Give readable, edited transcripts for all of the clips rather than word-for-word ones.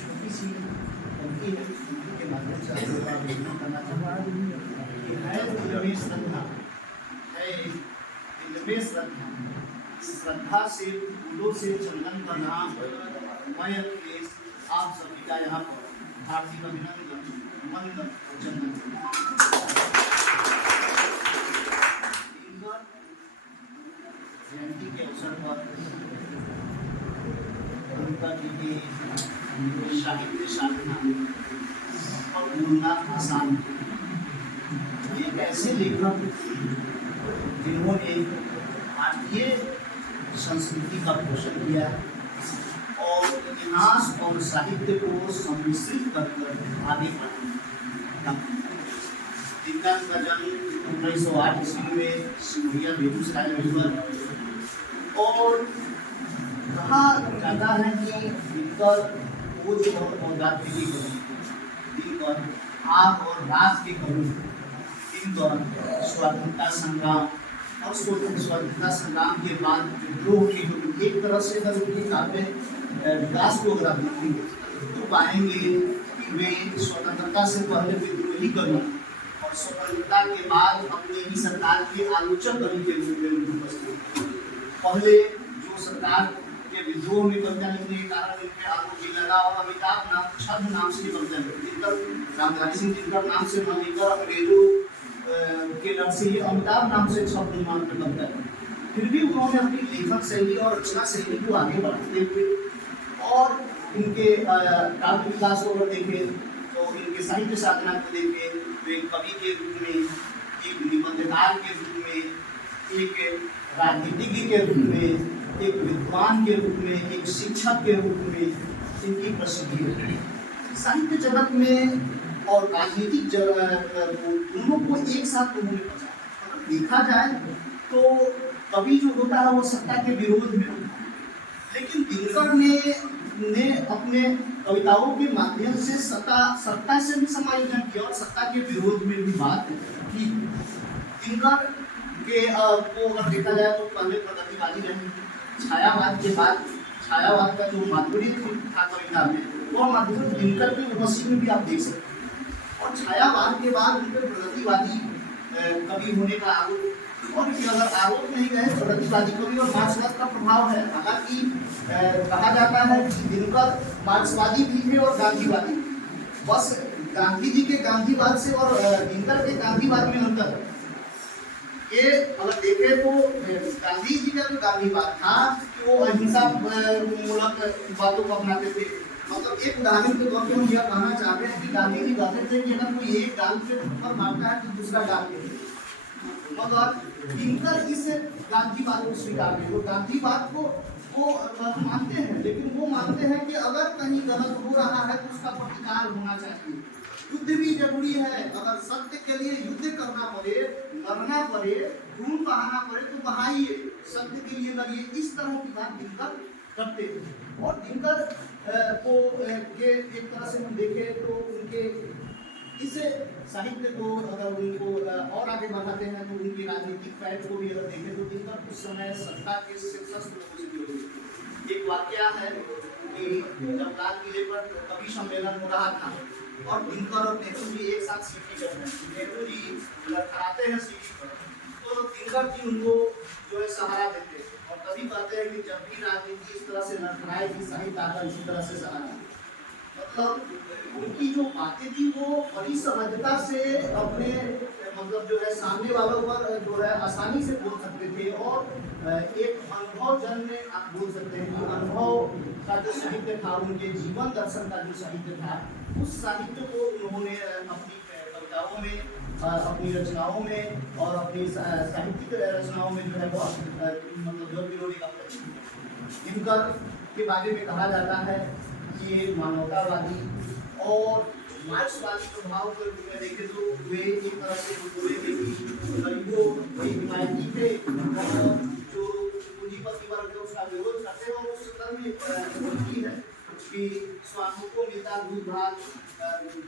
छोटी सी उनकी के माध्यम से आवेदन करना चाहता है श्रद्धा से फूलों से चंदन का नाम मैं आप सभी का यहाँ पर हार्दिक अभिनंदन मंद चंदन जयंती के अवसर पर उनका साहित्य साधना और बोलना आसान एक ऐसे लेखक जिन्होंने भारतीय संस्कृति का पोषण किया और इतिहास और साहित्य को सम्मिश्रित कर आगे बढ़ा। इनका जन्म 1908 ईस्वी में सिमरिया बेगूसराय में हुआ और कहा जाता है कि इनकर पूज और रात्रि इनकर आग और रात के कवि इनकर स्वतंत्रता संग्राम और स्वतंत्रता संग्राम के बाद विद्रोह की एक तरह से अगर उनके काव्य विकास को अगर आप देखेंगे तो पाएंगे कि वे स्वतंत्रता से पहले विद्रोही कवि और स्वतंत्रता के बाद अपने ही सरकार के आलोचक कवि के रूप में उपस्थित। पहले जो सरकार के विद्रोह में कविता लिखने के कारण इनके आरोपी लगा और अमिताभ नाम छद्म नाम से कविता लिखकर रामधारी सिंह दिनकर नाम से न लेकर अंग्रेजों के लड़ से ये अमिताभ नाम से छद्म नाम पर कविता लिखी। फिर भी उन्होंने अपनी लेखन शैली और रचना शैली को आगे बढ़ाते हुए और इनके काव्य विकास को अगर देखें तो इनके साहित्य साधना को देखें तो एक कवि के रूप में, एक निबंधकार के रूप में, एक राजनीतिज्ञ के रूप में, एक विद्वान के रूप में, एक शिक्षक के रूप में इनकी प्रसिद्धि है। साहित्य जगत में और राजनीतिक जगत दोनों को एक साथ उन्होंने पहुंचा। देखा जाए तो कवि जो होता है वो सत्ता के विरोध में होता है, लेकिन दिनकर ने अपने कविताओं के माध्यम से सत्ता से भी समायोजन किया और सत्ता के विरोध में भी बात की। दिनकर के को अगर देखा जाए तो पहले प्रगतिवादी रहे, छायावाद के बाद छायावाद का जो माधुर्य था कविता में वो माधुर्य दिनकर की उपस्थिति में भी आप देख सकते हैं। और छायावाद के बाद उनके प्रगतिवादी कवि होने का आरोप, और फिर अगर आरोप नहीं रहे प्रगतिवादी कवि और मार्क्सवाद का प्रभाव है। हालांकि कहा जाता है कि दिनकर मार्क्सवादी भी थे और गांधीवादी, बस गांधी जी के गांधीवाद से और दिनकर के गांधीवाद में अंतर है। ये अगर देखें तो गांधी जी का जो गांधीवाद था कि वो अहिंसा मूलक बातों को अपनाते थे। मतलब एक उदाहरण के तौर पर हम यह कहना चाहते हैं कि गांधी जी कहते थे कि अगर कोई एक गाल पे थप्पड़ मारता है तो दूसरा गाल पे, मगर दिनकर इस गांधीवाद को स्वीकार नहीं। वो गांधीवाद को वो मानते हैं, लेकिन वो मानते हैं कि अगर कहीं गलत हो रहा है तो उसका प्रतिकार होना चाहिए। युद्ध भी जरूरी है, अगर सत्य के लिए युद्ध करना पड़े, लड़ना पड़े, खून बहाना पड़े तो बहाइए, सत्य के लिए लड़िए। इस तरह की बात दिनकर करते थे। और दिनकर को के एक तरह से हम देखें तो उनके इस साहित्य को अगर उनको और आगे बढ़ाते हैं तो उनकी राजनीतिक पैठ को भी अगर देखें तो दिनकर उस समय सत्ता के शीर्षस्थ लोगों से जुड़े हुए। एक वाकया है कि जब लाल किले पर कवि सम्मेलन हो रहा था और दिनकर और नेहरू जी एक साथ सीटी कर रहे हैं, नेहरू जी लड़खड़ाते हैं सीटी पर, तो दिनकर जी उनको जो है सहारा देते हैं और तभी कहते हैं कि जब भी राजनीति इस तरह से लड़खड़ाएगी साहित्य आकर इसी तरह से सहारा। मतलब उनकी जो बातें थी वो बड़ी सहजता से अपने मतलब जो है सामने वालों पर जो है आसानी से बोल सकते थे और एक अनुभव जन में आप बोल सकते हैं कि अनुभव का जो साहित्य था, उनके जीवन दर्शन का जो साहित्य था, उस साहित्य को उन्होंने अपनी कविताओं में, अपनी रचनाओं में और अपनी साहित्यिक रचनाओं में जो है वो मतलब जो विरोधी का दिनकर के बारे में कहा जाता है कि मानवतावादी और मार्क्सवादी प्रभाव के रूप में देखें तो वे एक तरह से बोलेंगे कि गरीबों की हिमायती थे और जो पूंजीपति वर्ग है उसका विरोध करते हैं, और उस संदर्भ में बोलती है कि स्वास्थ्य को मिलता दूध भात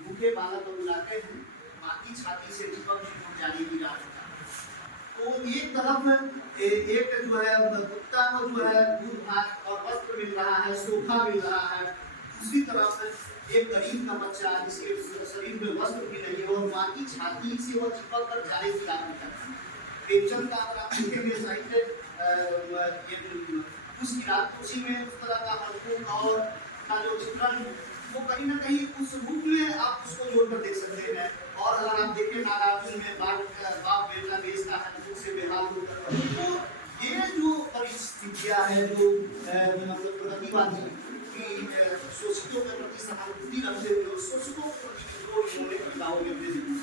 भूखे बालक को बुलाते हैं, माटी छाती से चिपक जाने की रात। तो एक तरफ एक जो है कुत्ता को जो है दूध भात और वस्त्र मिल रहा है, सोफा मिल रहा है, दूसरी तरफ एक गरीब का बच्चा जिसके शरीर में वस्त्र भी नहीं है और माँ की छाती से वो चिपक कर जाने की रात करता है। प्रेमचंद का अगर आप देखेंगे साहित्य उसकी रात उसी में उस तरह का हल्कून और का जो चित्रण वो कहीं ना कहीं उस रूप में आप उसको जोड़कर देख सकते हैं। और अगर आप देखें नागार्जुन में बाप बेटा देश का है से बेहाल होकर, तो ये जो परिस्थितियां है जो मतलब प्रतिवादी की शोषितों के प्रति सहानुभूति रखते हुए शोषितों के प्रति विद्रोह इन्होंने किताबों में भेज दिया।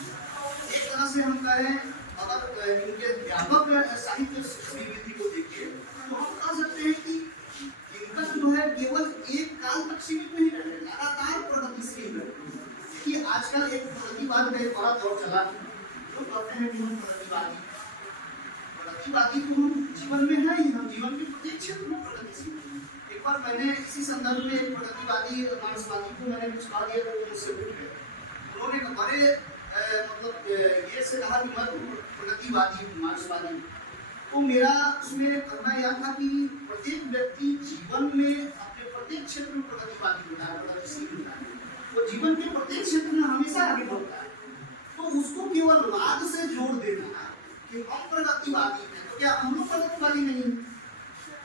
एक तरह से हम कहें अगर इनके व्यापक साहित्य श्रीविधि को देखिए तो हम कह सकते हैं कि इनका जो है केवल एक काल तक सीमित नहीं रहे, लगातार प्रगतिशील रहे। कि आजकल एक प्रगतिवाद में बड़ा दौर चला, तो कहते हैं कि हम प्रतिवादी तो हम जीवन में है ही, हम जीवन के प्रत्येक क्षेत्र में प्रगतिशील। एक बार मैंने इसी संदर्भ में एक प्रतिवादी मार्क्सवादी को मैंने कुछ कहा दिया, तो मुझसे पूछ गए, उन्होंने बड़े मतलब ये से कहा कि मैं प्रगतिवादी मार्क्सवादी। तो मेरा उसमें करना यह था कि प्रत्येक व्यक्ति जीवन में अपने प्रत्येक क्षेत्र में प्रगतिवादी होता है, प्रगतिशील होता है, वो जीवन के प्रत्येक क्षेत्र में हमेशा आगे बढ़ता है। तो उसको केवल वाद से जोड़ देना कि हम प्रगतिवादी हैं, तो क्या हम लोग प्रगतिवादी नहीं हैं?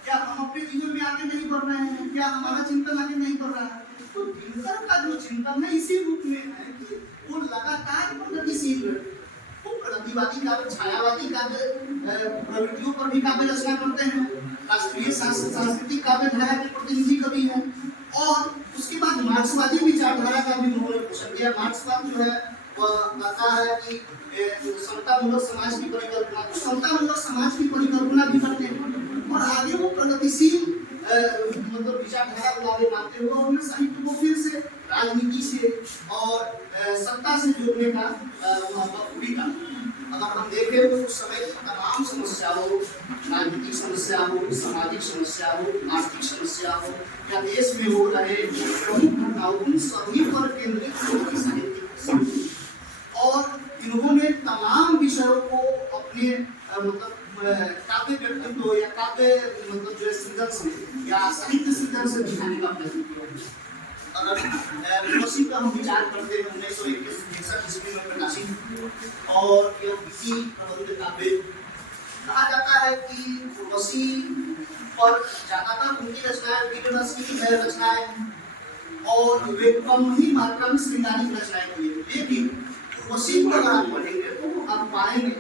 क्या हम अपने जीवन में आगे नहीं बढ़ रहे हैं? क्या हमारा चिंतन आगे नहीं बढ़ रहा है? तो दिनकर का जो चिंतन है इसी रूप में है कि वो लगातार प्रगतिशील है। वो प्रगतिवादी काव्य, छायावादी काव्य प्रवृत्तियों पर भी काव्य रचना करते हैं, राष्ट्रीय सांस्कृतिक काव्य धारा के प्रतिनिधि कवि हैं। और उसके बाद मार्क्सवादी विचारधारा का भी उन्होंने पोषण किया। मार्क्सवाद जो है वह कहता है कि समतामूलक समाज की परिकल्पना, तो समतामूलक समाज की परिकल्पना भी करते हैं और आगे वो प्रगतिशील मतलब विचारधारा को आगे मानते हुए उन्होंने साहित्य को फिर से राजनीति से और सत्ता से जोड़ने का बखूबी का। अगर हम देखें तो उस समय तमाम समस्या हो, राजनीतिक समस्या हो, सामाजिक समस्या हो, आर्थिक समस्या हो या देश में हो रहे प्रमुख घटनाओं उन सभी पर केंद्रित होकर साहित्य और इन्होंने तमाम विषयों को अपने मतलब काव्य व्यक्तित्व या काव्य मतलब जो सृजन से या साहित्य सृजन से दिखाने का प्रयत्न किया। अगर उसी का हम विचार करते हैं 1961 ईस्वी में प्रकाशित और यह इसी प्रबंध काव्य कहा जाता है कि उर्वशी पर ज्यादातर उनकी रचनाएं वीर रस की रचनाएं और वे कम ही मात्रा में श्रृंगारिक रचनाएं की है। लेकिन उर्वशी को अगर आप पढ़ेंगे तो आप पाएंगे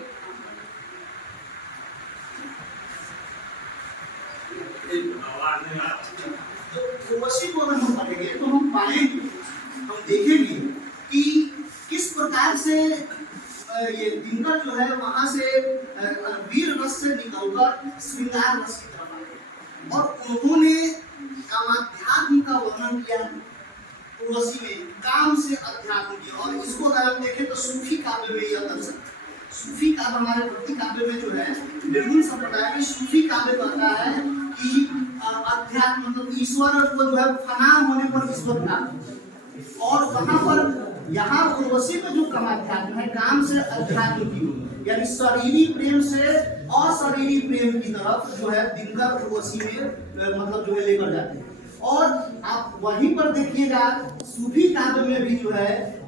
उर्वशी को अगर हम पढ़ेंगे तो हम पाएंगे, हम देखेंगे कि किस प्रकार से ये दिनकर जो है वहां से वीर रस से निकलकर श्रृंगार रस की तरफ आए और उन्होंने कामाध्यात्म का वर्णन किया उर्वशी में, काम से अध्यात्म किया। और इसको अगर आप देखें तो सूफी काव्य में यह दर्शन, सूफी काव्य हमारे भक्ति काव्य में जो है निर्गुण संप्रदाय में सूफी काव्य कहता है कि अध्यात्म मतलब ईश्वर को जो है फना होने पर ईश्वर प्राप्त, और वहां पर यहाँ उर्वशी में जो कामाध्यात्म है काम से अध्यात्म की यानी शरीरी प्रेम से अशरीरी प्रेम की तरफ जो है दिनकर उर्वशी में मतलब जो है लेकर जाते हैं। और आप वहीं पर देखिएगा सूफी काव्य में भी जो है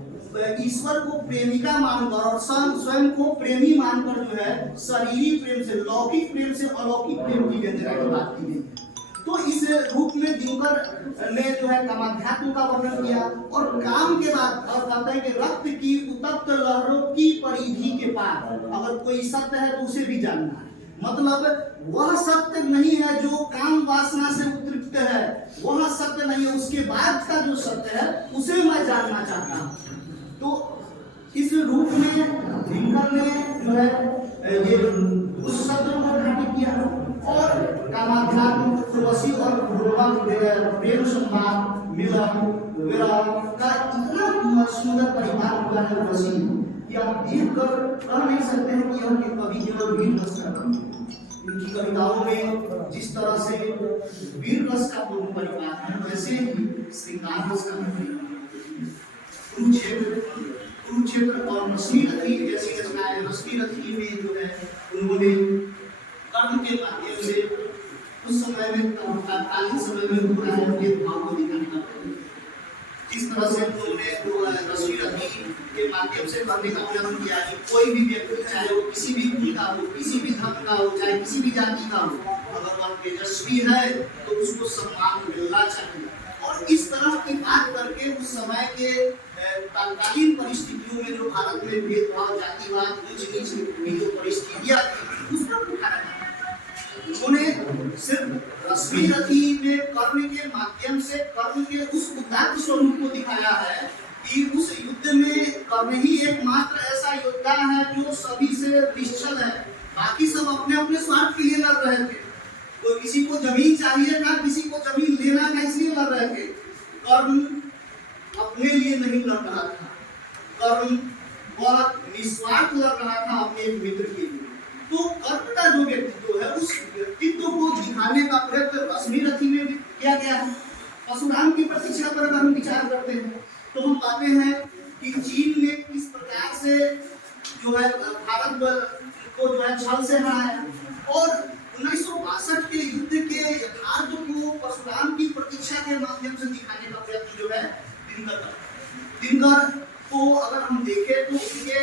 ईश्वर को प्रेमिका मानकर और स्वयं को प्रेमी मानकर जो है शरीरी प्रेम से लौकिक प्रेम से अलौकिक प्रेम की व्यंजना की बात की गई। तो इस रूप में दिनकर ने जो है कामाध्यात्म का वर्णन किया और काम के बाद और कहते हैं कि रक्त की उत्तप्त लहरों की परिधि के पार अगर कोई सत्य है तो उसे भी जानना है। मतलब वह सत्य नहीं है जो काम वासना से उत्तृप्त है, वह सत्य नहीं है, उसके बाद का जो सत्य है उसे मैं जानना चाहता हूँ। तो इस रूप में दिनकर ने जो है ये उस सत्य को घटित किया और कामाध्यात्म उर्वशी और प्रेम संवाद मिलन विरह का इतना सुंदर कि आप देख कर कह नहीं सकते हैं कि यह कवि केवल वीर रस का कवि है। इनकी कविताओं में जिस तरह से वीर रस का पूर्ण परिवार है, वैसे ही श्रृंगार रस का कुरुक्षेत्र और रश्मि रथी जैसी रचनाएं, रश्मि रथी में जो है उन्होंने कर्म के माध्यम से उस समय में तत्कालीन समय में हो रहा है भेदभाव को दिखाने का प्रयत्न। जिस तरह से उन्होंने रश्मि रथी के माध्यम से करने का प्रयत्न किया कि कोई भी व्यक्ति, चाहे वो किसी भी कुल का हो, किसी भी धर्म का हो, चाहे किसी भी जाति का हो, अगर वह तेजस्वी है तो उसको सम्मान मिलना चाहिए। और इस तरह की बात करके उस समय के तत्कालीन परिस्थितियों में जो भारत में भेदभाव, जातिवाद, ऊंच नीच की जो परिस्थितियां थी उस पर उठाया। उन्होंने सिर्फ रश्मि रथी में कर्ण के माध्यम से कर्ण के उस उदात्त स्वरूप को दिखाया है कि उस युद्ध में कर्ण ही एकमात्र ऐसा योद्धा है जो सभी से निश्चल है। बाकी सब अपने अपने स्वार्थ के लिए लड़ रहे थे। तो किसी को जमीन चाहिए था, किसी को जमीन लेना था, इसलिए लड़ रहे थे। कर्ण अपने लिए नहीं लड़ रहा था, कर्ण वह निस्वार्थ लड़ रहा था अपने एक मित्र के लिए। तो कर्ण का जो व्यक्तित्व है, उस व्यक्तित्व को दिखाने का प्रयत्न रश्मि रथी में भी किया गया है। परशुराम की प्रतीक्षा पर अगर हम विचार करते हैं तो हम पाते हैं कि चीन ने किस प्रकार से जो है भारत को जो है छल से हराया और 1962 के युद्ध के यथार्थ को परशुराम की प्रतीक्षा के माध्यम से दिखाने का प्रयत्न जो है दिनकर को अगर हम देखें तो उनके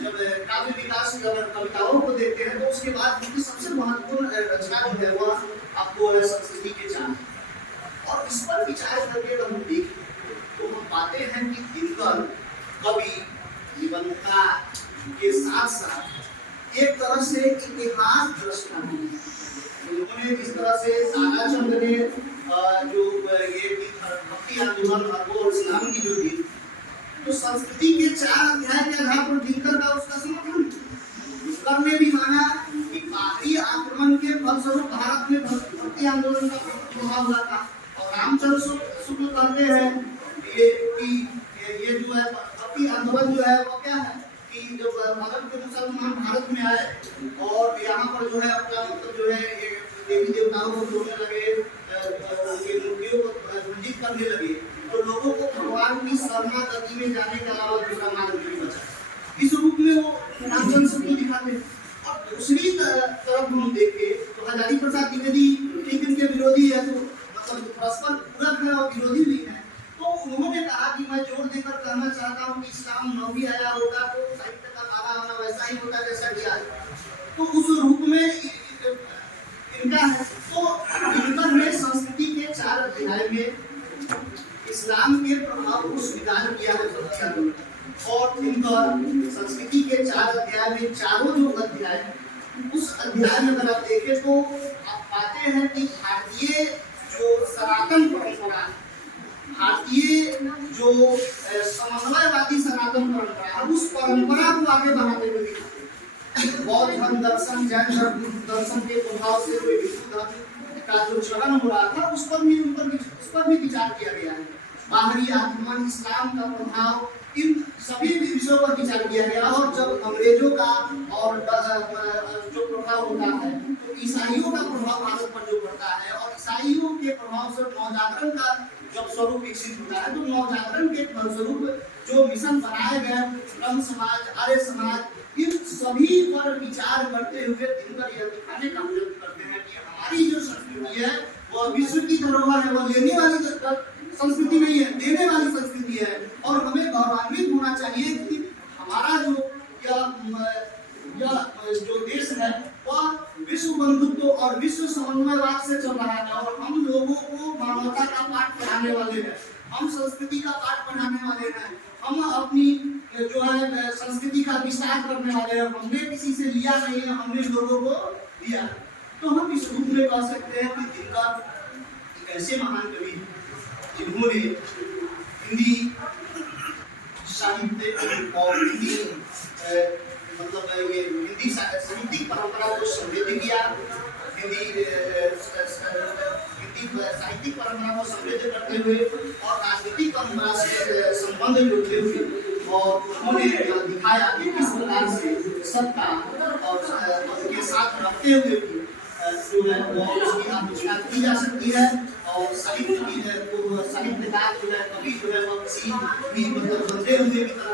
जब काव्य विकास की अगर कविताओं को देखते हैं तो उसके बाद उनकी सबसे महत्वपूर्ण रचना जो है वह आपको संस्कृति के चार। और इस पर विचार करके अगर हम देखें तो हम पाते हैं कि दिनकर कवि, निबंधकार के साथ साथ एक तरह से इतिहास दृष्टा है। उन्होंने जिस तरह से सागा चंद्र ने जो ये भक्ति आंदोलन और इस्लाम की जो थी, तो संस्कृति के 4 अध्याय के आधार पर दिनकर का उसका समर्थन करने भी माना कि बाहरी आक्रमण के फलस्वरूप भारत में भक्ति आंदोलन का प्रभाव हुआ था। और रामचंद्र शुक्ल कहते हैं ये जो है भक्ति आंदोलन जो है वो क्या है कि जब भारत के मुसलमान भारत में आए और यहाँ पर जो है अपना मतलब जो है देवी देवताओं को जोड़ने लगे, उनकी मूर्तियों को पूजित करने लगे, तो लोगों को भगवान की शरणागति में जाने के अलावा दूसरा मार्ग नहीं बचा। इस रूप में वो रामचंद्र शुक्ल दिखाते हैं। और दूसरी तरफ हम देखें तो हजारी प्रसाद द्विवेदी ठीक इनके विरोधी है, तो मतलब परस्पर पूरक है और विरोधी भी है। तो उन्होंने कहा कि मैं जोर देकर कहना चाहता हूँ कि इस्लाम न भी आया होगा तो साहित्य का धारा होना वैसा ही होता जैसा कि आज, तो उस रूप में इनका है। तो दिनकर ने संस्कृति के 4 अध्याय में इस्लाम के प्रभाव को स्वीकार किया है। और दिनकर संस्कृति के 4 अध्याय में चारों जो अध्याय, उस अध्याय में अगर आप देखें तो आप पाते हैं कि भारतीय जो सनातन परंपरा, भारतीय जो समन्वयवादी सनातन परंपरा, उस परंपरा को आगे बढ़ाते हुए बौद्ध धर्म दर्शन, जैन दर्शन के प्रभाव से जो हिंदू धर्म का जो चलन हो रहा था उस पर भी विचार किया गया है। बाहरी आक्रमण, इस्लाम का प्रभाव, इन सभी विषयों पर विचार किया गया। और जब अंग्रेजों का और जो प्रभाव होता है तो ईसाइयों का प्रभाव भारत पर जो पड़ता है और ईसाइयों के प्रभाव से नवजागरण का जब स्वरूप विकसित होता है, तो नवजागरण के फलस्वरूप जो मिशन बनाए गए, ब्रह्म समाज, आर्य समाज, इन सभी पर विचार करते हुए दिनकर यह दिखाने का प्रयत्न करते हैं कि हमारी जो संस्कृति है वह विश्व की धरोहर है, वह लेने वाली संस्कृति नहीं है, देने वाली संस्कृति है। और हमें गौरवान्वित होना चाहिए कि हमारा जो देश है वह विश्व बंधुत्व और विश्व समन्वयवाद से चल रहा है। और हम लोगों को मानवता का पाठ पढ़ाने वाले हैं, हम संस्कृति का पाठ पढ़ाने वाले हैं, हम अपनी जो है संस्कृति का विस्तार करने वाले हैं। हमने किसी से लिया नहीं है, हमने लोगों को दिया। तो हम इस रूप में कह सकते हैं कि दिनकर एक ऐसे महान कवि हैं जिन्होंने हिंदी साहित्य और हिंदी मतलब ये हिंदी साहित्यिक परंपरा को समृद्ध किया, हिंदी साहित्यिक परंपरा को समृद्ध करते हुए और राजनीतिक परंपरा से संबंध जोड़ते हुए और उन्होंने दिखाया कि किस प्रकार से सत्ता और के साथ रखते हुए भी जो है वो उसकी आलोचना की जा सकती है और साहित्य की है तो साहित्यकार जो है कभी जो है वो किसी भी मतलब बदले हुए की तरह